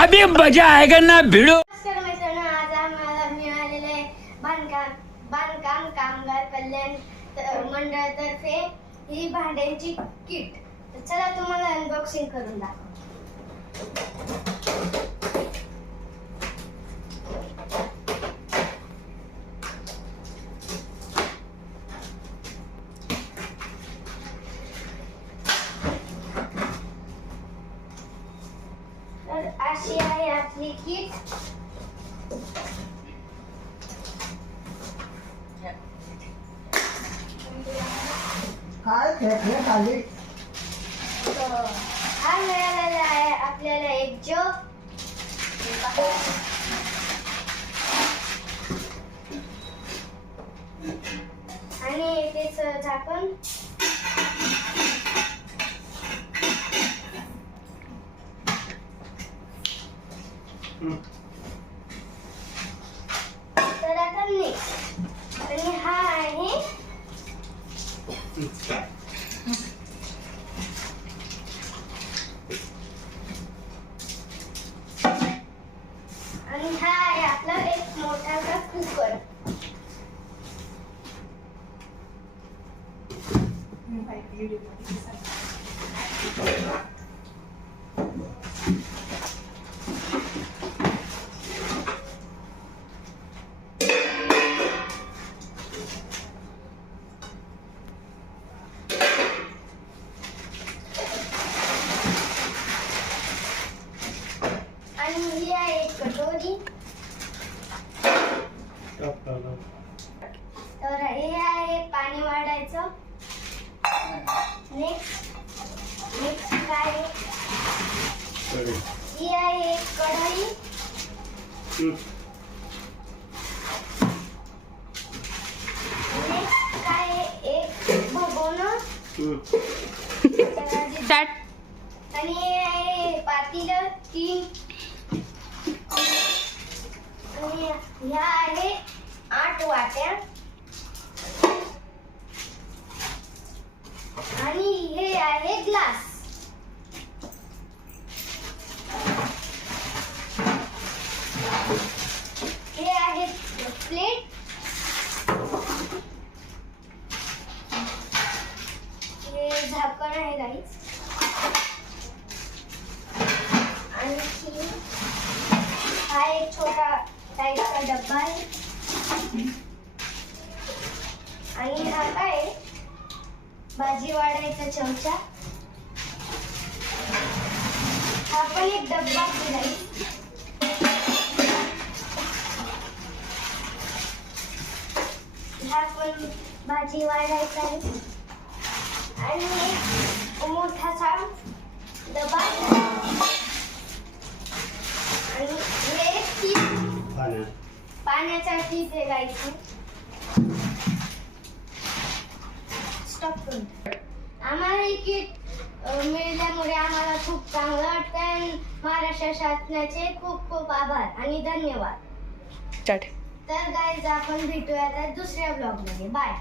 अभी मजा आएगा ना भिड़ो. नमस्कार मित्रांनो, आज आम्हाला मिळालेले बांधकाम कामगार कल्याण मंडळातर्फे ही भांड्यांची किट. तर चला तुम्हाला अनबॉक्सिंग करून दाखवतो. तर अशी आहे आपली किट. काय खेळ खाली हा मिळालेला आहे आपल्याला एक जग. आणि त्याचं झाकण. तर आता नेक्स्ट आणि हा आहे आणि हा आहे आपला एक मोठासा कुकर. आणि ही आहे एक कटोरी. तर हे आहे पाणी वाढायचं. नेक्स्ट काय आहे? ही आहे एक कढई. नेक्स्ट काय आहे? एक भगोनं. आणि हे आहे पातेलं 3. आणि ह्या आहे 8 वाट्या. आणि हे आहे ग्लास. हे आहे प्लेट. हे झाकण आहे गाईस. आणखी हा एक छोटा टाईपचा डब्बा आहे. आणि हा काय भाजी वाढायचा चमचा. हा पण एक डब्बा आहे. हा पण भाजी वाढायचा आहे. आणि एक मोठासा डबा. आणि हे एक टीप पाण्यासाठी ते गायचं. स्टॉप करून आम्हाला ही किट मिळाल्यामुळे आम्हाला खूप चांगलं वाटतं. महाराष्ट्र शासनाचे खूप खूप आभार आणि धन्यवाद. तर गाईज आपण भेटूया आता दुसऱ्या ब्लॉगमध्ये. बाय.